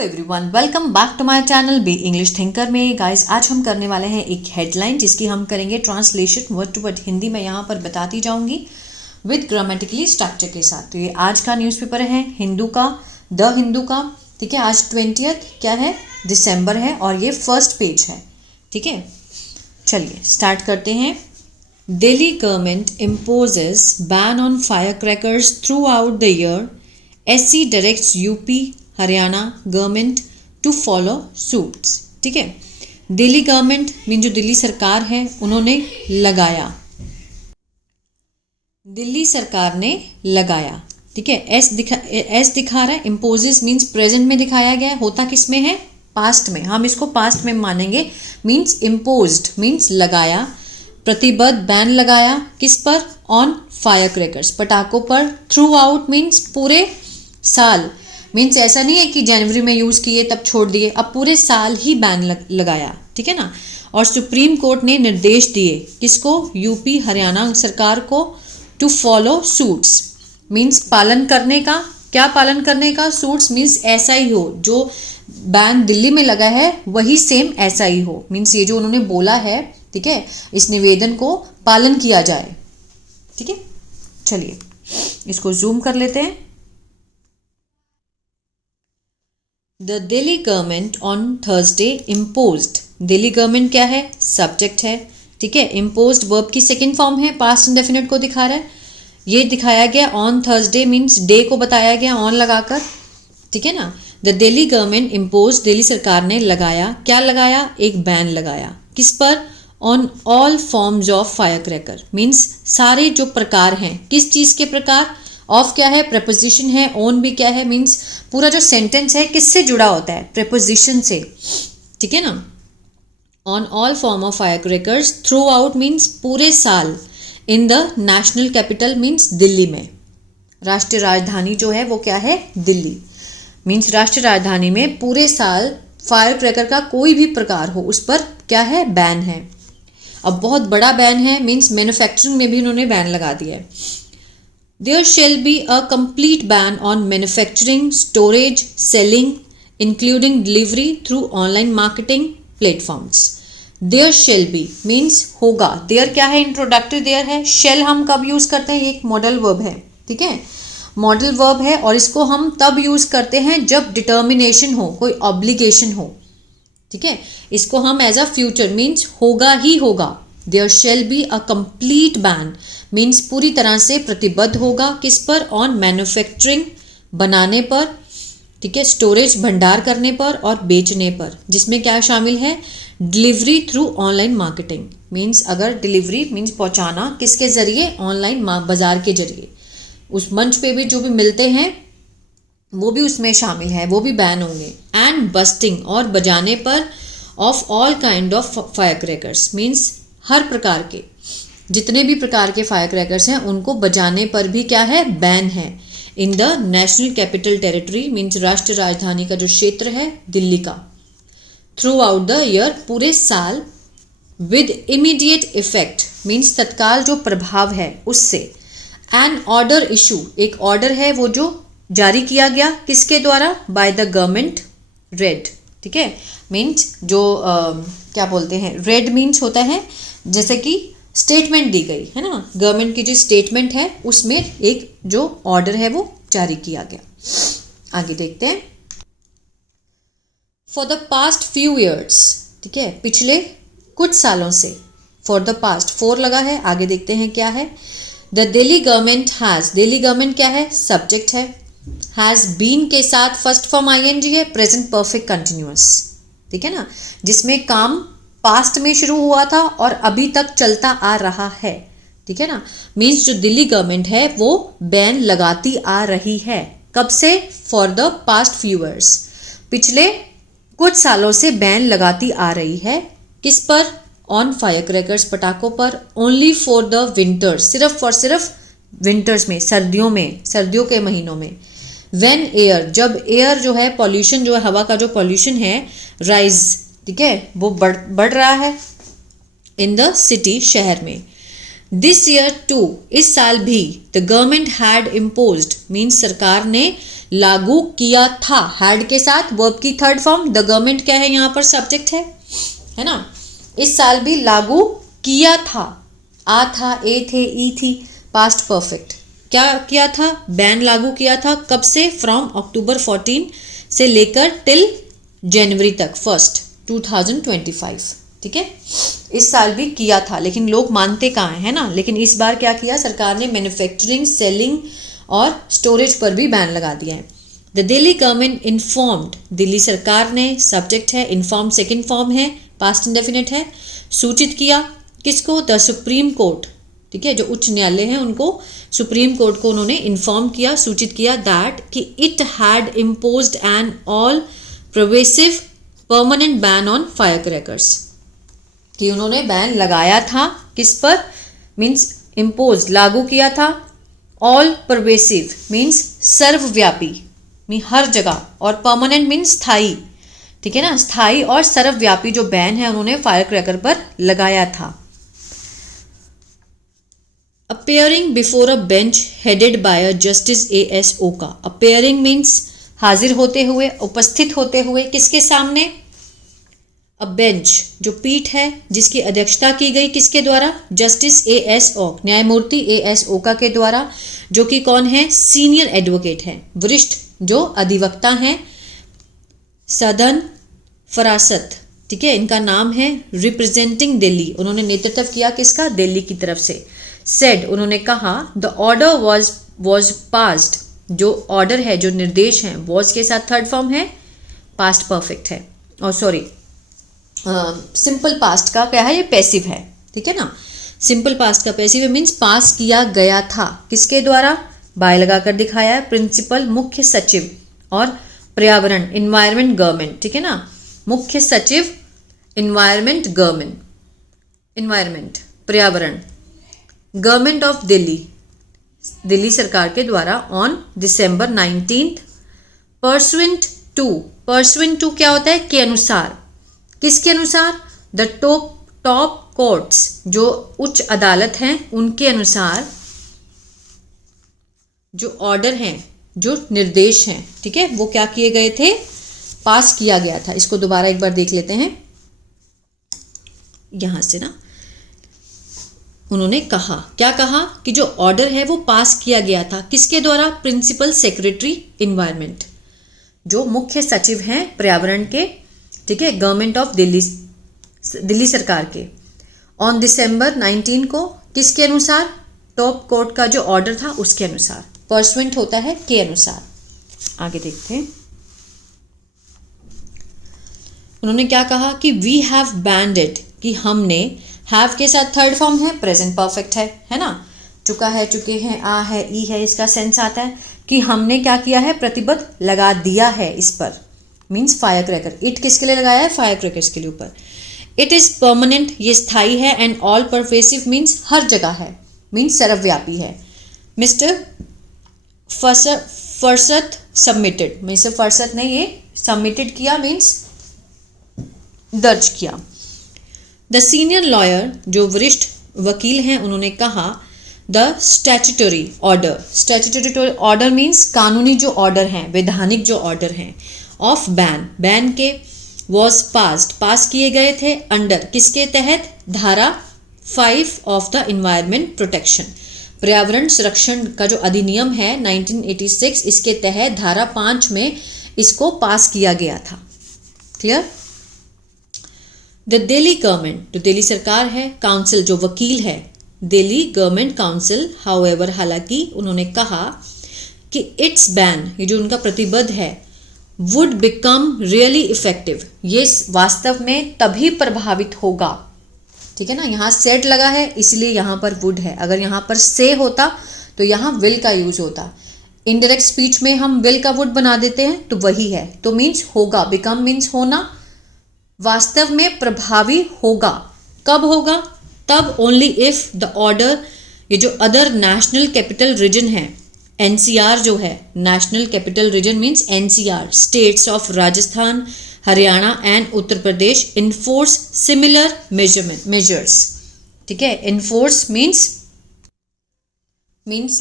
Everyone, welcome back to my channel be English thinker में। Guys, आज हम करने वाले हैं एक हेडलाइन जिसकी हम करेंगे translation word to word Hindi में यहाँ पर बताती जाऊंगी विद ग्रामेटिकली स्ट्रक्चर के साथ। तो ये आज का न्यूज़पेपर है हिंदू का, द हिंदू का। ठीक है, आज 20 क्या है, दिसंबर है और ये फर्स्ट पेज है। ठीक है, चलिए स्टार्ट करते हैं। Delhi government imposes ban on fire crackers throughout the year. SC directs UP Haryana government to follow suits. ठीक है, दिल्ली गवर्नमेंट मीन जो दिल्ली सरकार है उन्होंने लगाया, दिल्ली सरकार ने लगाया। ठीक है, एस दिखा रहा है। इम्पोजेस मीन्स प्रेजेंट में दिखाया गया है, होता किस में है, पास्ट में। हम इसको पास्ट में मानेंगे। मीन्स इम्पोज्ड मीन्स लगाया, प्रतिबद्ध बैन लगाया किस पर, ऑन फायर क्रैकर्स पटाखों पर। थ्रू आउट मीन्स पूरे साल, मीन्स ऐसा नहीं है कि जनवरी में यूज़ किए तब छोड़ दिए, अब पूरे साल ही बैन लगाया। ठीक है ना। और सुप्रीम कोर्ट ने निर्देश दिए किसको, यूपी हरियाणा सरकार को, टू फॉलो सूट्स मीन्स पालन करने का। क्या पालन करने का, सूट्स मीन्स ऐसा ही हो, जो बैन दिल्ली में लगा है वही सेम ऐसा ही हो। मीन्स ये जो उन्होंने बोला है, ठीक है, इस निवेदन को पालन किया जाए। ठीक है, चलिए इसको जूम कर लेते हैं। The Delhi government on Thursday imposed. Delhi government क्या है, सब्जेक्ट है। ठीक है, इम्पोज्ड वर्ब की सेकेंड फॉर्म है, पास्ट इंडेफिनिट को दिखा रहा है। ये दिखाया गया ऑन थर्सडे मीन्स डे को बताया गया ऑन लगाकर। ठीक है ना। The Delhi government impose, Delhi सरकार ने लगाया, क्या लगाया, एक बैन लगाया किस पर, on all forms of fire cracker means सारे जो प्रकार हैं, किस चीज़ के प्रकार, ऑफ क्या है, प्रपोजिशन है, ऑन भी क्या है, मीन्स पूरा जो सेंटेंस है किससे जुड़ा होता है, प्रपोजिशन से। ठीक है ना। On all form of fire crackers through out means पूरे साल, in the national capital means Delhi में। राष्ट्रीय राजधानी जो है वो क्या है, दिल्ली। मीन्स राष्ट्रीय राजधानी में पूरे साल फायर क्रैकर का कोई भी प्रकार हो उस पर क्या है, बैन है। अब बहुत बड़ा बैन है, मीन्स मैन्युफैक्चरिंग में भी उन्होंने बैन लगा दिया है। There shall be a complete ban on manufacturing, storage, selling, including delivery through online marketing platforms. There shall be means होगा। There क्या है, इंट्रोडक्टरी there है। shall हम कब यूज़ करते हैं, ये एक मॉडल वर्ब है। ठीक है, मॉडल वर्ब है और इसको हम तब यूज़ करते हैं जब डिटर्मिनेशन हो, कोई ऑब्लिगेशन हो। ठीक है, इसको हम एज अ फ्यूचर मीन्स होगा ही होगा। There shall be a complete ban means पूरी तरह से प्रतिबद्ध होगा किस पर, ऑन मैन्युफैक्चरिंग बनाने पर, ठीक है, स्टोरेज भंडार करने पर और बेचने पर, जिसमें क्या शामिल है, delivery through online marketing means अगर डिलीवरी मीन्स पहुंचाना किसके जरिए, ऑनलाइन बाजार के जरिए। उस मंच पे भी जो भी मिलते हैं वो भी उसमें शामिल है, वो भी बैन होंगे। एंड बस्टिंग और बजाने पर, of all kind of fire crackers means हर प्रकार के, जितने भी प्रकार के फायर क्रैकर्स हैं उनको बजाने पर भी क्या है, बैन है। In the national capital territory means राष्ट्रीय राजधानी का जो क्षेत्र है दिल्ली का। थ्रू आउट द ईयर पूरे साल। विद इमीडिएट इफेक्ट मीन्स तत्काल जो प्रभाव है उससे। एन ऑर्डर इशू, एक ऑर्डर है वो जो जारी किया गया किसके द्वारा, बाय द गवर्नमेंट रेड। ठीक है, मीन्स जो क्या बोलते हैं, रेड मीन्स होता है जैसे कि स्टेटमेंट दी गई है ना, गवर्नमेंट की जो स्टेटमेंट है उसमें एक जो ऑर्डर है वो जारी किया गया। आगे देखते हैं। For the past few years, ठीक है, पिछले कुछ सालों से। फॉर द पास्ट, फोर लगा है। आगे देखते हैं क्या है। The Delhi government has, Delhi government क्या है, सब्जेक्ट है। हैज़ बीन के साथ फर्स्ट फॉर्म ING है, प्रेजेंट परफेक्ट कंटिन्यूअस। ठीक है ना, जिसमें काम पास्ट में शुरू हुआ था और अभी तक चलता आ रहा है। ठीक है ना। मीन्स जो दिल्ली गवर्नमेंट है वो बैन लगाती आ रही है, कब से, for the past few years, पिछले कुछ सालों से बैन लगाती आ रही है किस पर, ऑन फायर क्रैकर्स पटाखों पर। ओनली फॉर द विंटर्स, सिर्फ और सिर्फ विंटर्स में, सर्दियों में, सर्दियों के महीनों में। व्हेन एयर, जब एयर जो है पॉल्यूशन, जो है हवा का जो पॉल्यूशन है, राइज, ठीक है, वो बढ़ रहा है इन द सिटी, शहर में। दिस ईयर टू, इस साल भी, the government had imposed means सरकार ने लागू किया था, हैड के साथ वर्ब की थर्ड फॉर्म, द गवर्नमेंट क्या है यहाँ पर सब्जेक्ट है ना। इस साल भी लागू किया था, आ था, ए थे, ई थी, पास्ट परफेक्ट। क्या किया था? बैन लागू किया था। कब से? फ्रॉम अक्टूबर 14 से लेकर टिल जनवरी तक 1 2025। ठीक है, इस साल भी किया था, लेकिन लोग मानते कहाँ हैं, है ना। लेकिन इस बार क्या किया सरकार ने? मैन्युफैक्चरिंग, सेलिंग और स्टोरेज पर भी बैन लगा दिया है। The Delhi government informed, Delhi सरकार ने, सब्जेक्ट है, इन्फॉर्म सेकेंड फॉर्म है, पास्ट इंडेफिनिट है। सूचित किया किसको? द सुप्रीम कोर्ट, ठीक है, जो उच्च न्यायालय है उनको, सुप्रीम कोर्ट को उन्होंने इन्फॉर्म किया, सूचित किया दैट कि it had imposed an all pervasive permanent ban on fire crackers, कि उन्होंने बैन लगाया था किस पर? मीन्स इम्पोज, लागू किया था। ऑल परवेसिव मीन्स सर्वव्यापी, मीन हर जगह, और परमानेंट मीन्स स्थायी, ठीक है ना, स्थायी और सर्वव्यापी जो बैन है उन्होंने फायर क्रैकर पर लगाया था। Appearing before a bench headed by a justice A.S. ओका, अपेयरिंग मीन्स हाजिर होते हुए, उपस्थित होते हुए, किसके सामने? अ बेंच जो पीठ है जिसकी अध्यक्षता की गई किसके द्वारा? Justice A.S. ओक, न्यायमूर्ति A.S. ओका के द्वारा, जो कि कौन है? सीनियर एडवोकेट हैं, वरिष्ठ जो अधिवक्ता हैं, सदन फरासत, ठीक है, इनका नाम है। रिप्रेजेंटिंग दिल्ली, उन्होंने नेतृत्व किया किसका? दिल्ली की तरफ से। सेड, उन्होंने कहा द ऑर्डर वॉज पास्ड, जो ऑर्डर है, जो निर्देश है, वॉज के साथ थर्ड फॉर्म है, पास्ट परफेक्ट है, और सॉरी सिंपल पास्ट का क्या है? ये पैसिव है, ठीक है ना। सिंपल पास्ट का पैसिव मीन्स पास किया गया था, किसके द्वारा? बाय लगाकर दिखाया है, प्रिंसिपल, मुख्य सचिव, और पर्यावरण, इन्वायरमेंट गवर्नमेंट, ठीक है ना, मुख्य सचिव, इन्वायरमेंट गवर्नमेंट, इन्वायरमेंट पर्यावरण, गवर्नमेंट ऑफ दिल्ली, दिल्ली सरकार के द्वारा, ऑन दिसंबर 19 परसुएंट टू क्या होता है? के अनुसार, किसके अनुसार? द टॉप कोर्ट्स, जो उच्च अदालत हैं उनके अनुसार, जो ऑर्डर हैं, जो निर्देश हैं, ठीक है, वो क्या किए गए थे? पास किया गया था। इसको दोबारा एक बार देख लेते हैं, यहां से ना, उन्होंने कहा, क्या कहा? कि जो ऑर्डर है वो पास किया गया था, किसके द्वारा? प्रिंसिपल सेक्रेटरी इन्वायरमेंट, जो मुख्य सचिव हैं पर्यावरण के, ठीक है, गवर्नमेंट ऑफ दिल्ली सरकार के, ऑन दिसंबर 19 को, किसके अनुसार? टॉप कोर्ट का जो ऑर्डर था उसके अनुसार। परसुएंट होता है के अनुसार। आगे देखते हैं, उन्होंने क्या कहा? कि वी हैव बैंड इट, कि हमने, हैव के साथ थर्ड फॉर्म है, प्रेजेंट परफेक्ट है ना, चुका है, चुके हैं, आ है, ई है, इसका सेंस आता है कि हमने क्या किया है? प्रतिबंध लगा दिया है इस पर, मीन्स फायर क्रैकर। इट किसके लिए लगाया है? फायर क्रैकर्स के लिए ऊपर। इट इज़ परमानेंट, ये स्थायी है, एंड ऑल परवेसिव मीन्स हर जगह है, मीन्स सर्वव्यापी है। मिस्टर फरसत सबमिटेड, मिस्टर फरसत ने ये सबमिटेड किया, मीन्स दर्ज किया। द सीनियर लॉयर, जो वरिष्ठ वकील हैं, उन्होंने कहा द स्टैट्यूटरी ऑर्डर मीन्स कानूनी जो ऑर्डर हैं, वैधानिक जो ऑर्डर हैं, ऑफ बैन के, वॉज पास किए गए थे, अंडर किसके तहत? धारा 5 ऑफ द इन्वायरमेंट प्रोटेक्शन, पर्यावरण संरक्षण का जो अधिनियम है 1986, इसके तहत धारा 5 में इसको पास किया गया था। क्लियर? द दिल्ली गवर्नमेंट, जो दिल्ली सरकार है, काउंसिल जो वकील है, दिल्ली गवर्नमेंट काउंसिल, हाउएवर, हालांकि, उन्होंने कहा कि इट्स बैन, ये जो उनका प्रतिबंध है, वुड बिकम रियली इफेक्टिव, ये वास्तव में तभी प्रभावित होगा, ठीक है ना। यहाँ सेट लगा है इसलिए यहाँ पर वुड है, अगर यहाँ पर से होता तो यहाँ विल का यूज होता। इनडायरेक्ट स्पीच में हम विल का वुड बना देते हैं तो वही है, तो मीन्स होगा, बिकम मीन्स होना, वास्तव में प्रभावी होगा। कब होगा? तब ओनली इफ द ऑर्डर, ये जो अदर नेशनल कैपिटल रीजन है, NCR जो है, national capital region means NCR, states of Rajasthan, Haryana and Uttar Pradesh, enforce similar measures, ठीक है, इन्फोर्स मीन्स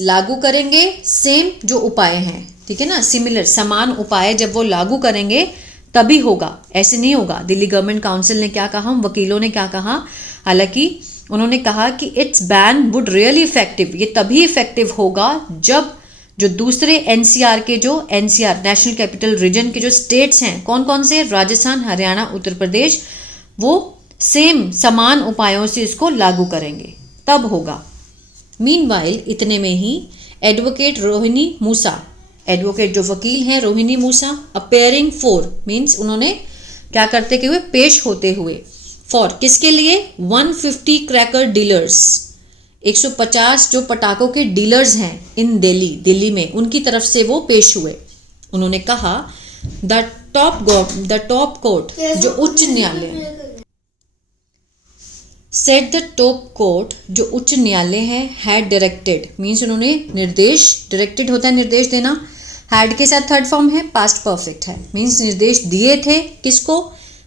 लागू करेंगे सेम जो उपाय हैं, ठीक है ना, सिमिलर समान उपाय जब वो लागू करेंगे तभी होगा, ऐसे नहीं होगा। दिल्ली गवर्नमेंट काउंसिल ने क्या कहा, वकीलों ने क्या कहा, हालांकि उन्होंने कहा कि it's ban would really effective, ये तभी इफेक्टिव होगा जब जो दूसरे एनसीआर के जो एनसीआर नेशनल कैपिटल रीजन के जो स्टेट्स हैं, कौन कौन से, राजस्थान, हरियाणा, उत्तर प्रदेश, वो सेम समान उपायों से इसको लागू करेंगे तब होगा। मीनवाइल इतने में ही एडवोकेट रोहिणी मूसा, एडवोकेट जो वकील हैं रोहिणी मूसा, अपेयरिंग फॉर मीन्स उन्होंने क्या करते हुए, पेश होते हुए, फॉर किसके लिए, 150 क्रैकर डीलर्स, 150 जो पटाखों के डीलर्स हैं इन दिल्ली में, उनकी तरफ से वो पेश हुए। उन्होंने कहा द टॉप कोर्ट जो उच्च न्यायालय, सेट द टॉप कोर्ट जो उच्च न्यायालय है, हैड डायरेक्टेड मीन्स उन्होंने निर्देश, डायरेक्टेड होता है निर्देश देना, हैड के साथ थर्ड फॉर्म है, पास्ट परफेक्ट है, मीन्स निर्देश दिए थे किसको,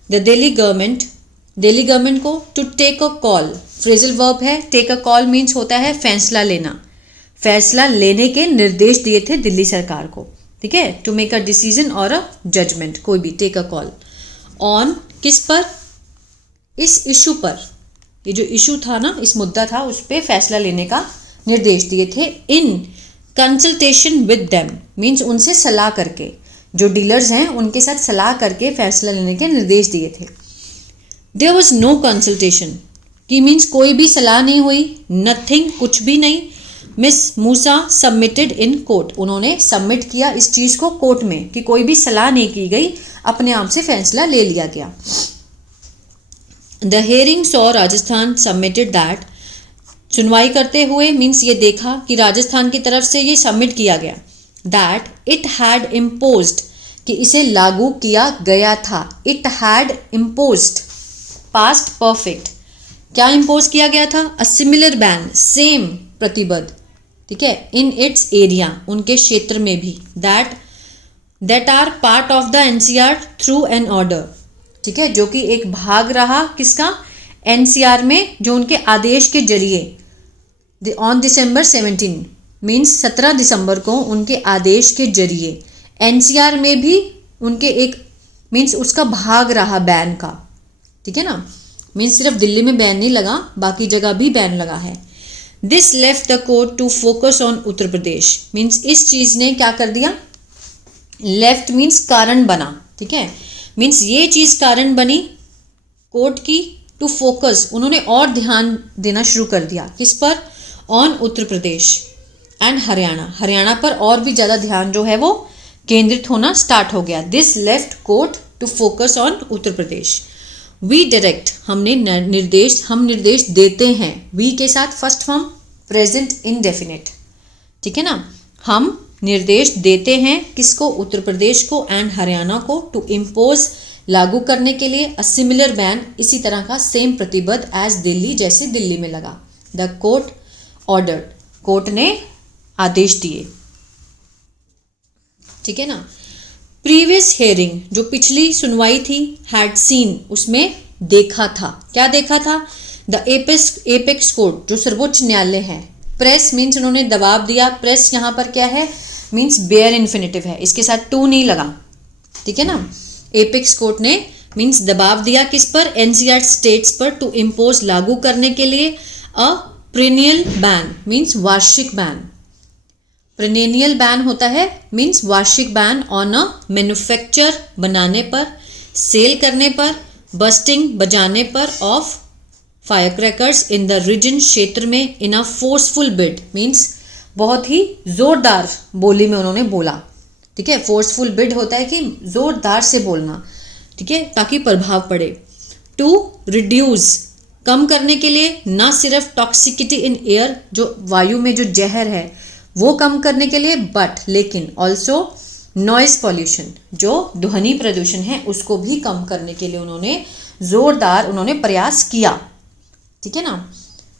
द दिल्ली गवर्नमेंट को, to take a call, phrasal verb है, टेक अ कॉल मीन्स होता है फैसला लेना, फैसला लेने के निर्देश दिए थे दिल्ली सरकार को, ठीक है, टू मेक अ डिसीजन और अ जजमेंट, कोई भी, टेक अ कॉल ऑन किस पर, इस इशू पर, ये जो इशू था ना, इस मुद्दा था, उस पर फैसला लेने का निर्देश दिए थे, in consultation with them means उनसे सलाह करके, जो डीलर्स हैं उनके साथ सलाह करके फैसला लेने के निर्देश दिए थे। देयर वाज नो कंसल्टेशन की मीन्स कोई भी सलाह नहीं हुई, नथिंग कुछ भी नहीं, miss Musa submitted in court, उन्होंने सबमिट किया इस चीज़ को कोर्ट में कि कोई भी सलाह नहीं की गई, अपने आप से फैसला ले लिया गया। The hearing saw Rajasthan submitted that, सुनवाई करते हुए मीन्स ये देखा कि राजस्थान की तरफ से ये सबमिट किया गया, दैट इट हैड इम्पोज्ड कि इसे लागू किया गया था, it had imposed past perfect, क्या इम्पोज किया गया था, अ सिमिलर बैन सेम प्रतिबद्ध, ठीक है, इन इट्स एरिया उनके क्षेत्र में भी, that are part of the NCR through an order, ठीक है, जो कि एक भाग रहा किसका, एनसीआर में, जो उनके आदेश के जरिए ऑन December 17 मीन्स 17 दिसंबर को उनके आदेश के जरिए एनसीआर में भी उनके एक मीन्स उसका भाग रहा बैन का, ठीक है ना, मीन्स सिर्फ दिल्ली में बैन नहीं लगा, बाकी जगह भी बैन लगा है। This left the court to focus on Uttar Pradesh means इस चीज़ ने क्या कर दिया, लेफ्ट मीन्स कारण बना, ठीक है, मीन्स ये चीज़ कारण बनी कोर्ट की, टू फोकस उन्होंने और ध्यान देना शुरू कर दिया किस पर, on Uttar Pradesh and Haryana पर और भी ज़्यादा ध्यान जो है वो केंद्रित होना स्टार्ट हो गया। This left court to focus on Uttar Pradesh. We direct हम निर्देश देते हैं, वी के साथ फर्स्ट फॉर्म प्रेजेंट इंडेफिनिट, ठीक है ना, हम निर्देश देते हैं किसको, उत्तर प्रदेश को एंड हरियाणा को, टू इम्पोज लागू करने के लिए, अ सिमिलर बैन इसी तरह का सेम प्रतिबद्ध एज दिल्ली जैसे दिल्ली में लगा। द कोर्ट ऑर्डर कोर्ट ने आदेश दिए, ठीक है ना। प्रीवियस हियरिंग जो पिछली सुनवाई थी, हैड सीन उसमें देखा था, क्या देखा था, द एपेक्स कोर्ट जो सर्वोच्च न्यायालय है, प्रेस मीन्स उन्होंने दबाव दिया, प्रेस यहाँ पर क्या है मीन्स बेयर इन्फिनेटिव है, इसके साथ टू नहीं लगा, ठीक है ना। एपेक्स कोर्ट ने मीन्स दबाव दिया किस पर, एनसीआर स्टेट्स पर, टू इम्पोज लागू करने के लिए अ प्रेनियल बैन मीन्स वार्षिक बैन, प्रेनियल बैन होता है मीन्स वार्षिक बैन ऑन अ मैन्युफैक्चर बनाने पर, सेल करने पर, बस्टिंग बजाने पर off fire crackers in the region क्षेत्र में, in a forceful bid means बहुत ही जोरदार बोली में उन्होंने बोला, ठीक है, फोर्सफुल बिड होता है कि जोरदार से बोलना, ठीक है, ताकि प्रभाव पड़े। टू रिड्यूस कम करने के लिए, ना सिर्फ टॉक्सिसिटी इन एयर जो वायु में जो जहर है वो कम करने के लिए, बट लेकिन ऑल्सो नॉइस पॉल्यूशन जो ध्वनि प्रदूषण है उसको भी कम करने के लिए उन्होंने जोरदार प्रयास किया, ठीक है ना।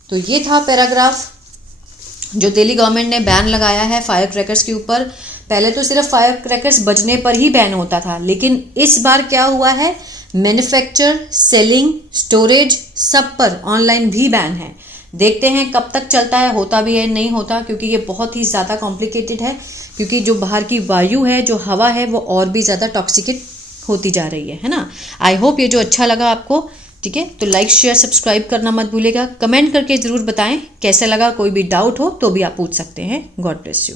तो ये था पैराग्राफ जो दिल्ली गवर्नमेंट ने बैन लगाया है फायर क्रैकर्स के ऊपर। पहले तो सिर्फ फायर क्रैकर्स बजने पर ही बैन होता था, लेकिन इस बार क्या हुआ है, मैन्युफैक्चर, सेलिंग, स्टोरेज सब पर ऑनलाइन भी बैन है। देखते हैं कब तक चलता है, होता भी है नहीं होता, क्योंकि ये बहुत ही ज़्यादा कॉम्प्लिकेटेड है, क्योंकि जो बाहर की वायु है, जो हवा है, वो और भी ज़्यादा टॉक्सिकेट होती जा रही है ना। आई होप ये जो अच्छा लगा आपको, ठीक है, तो लाइक शेयर सब्सक्राइब करना मत भूलिएगा। कमेंट करके ज़रूर बताएं कैसा लगा, कोई भी डाउट हो तो भी आप पूछ सकते हैं। God bless you.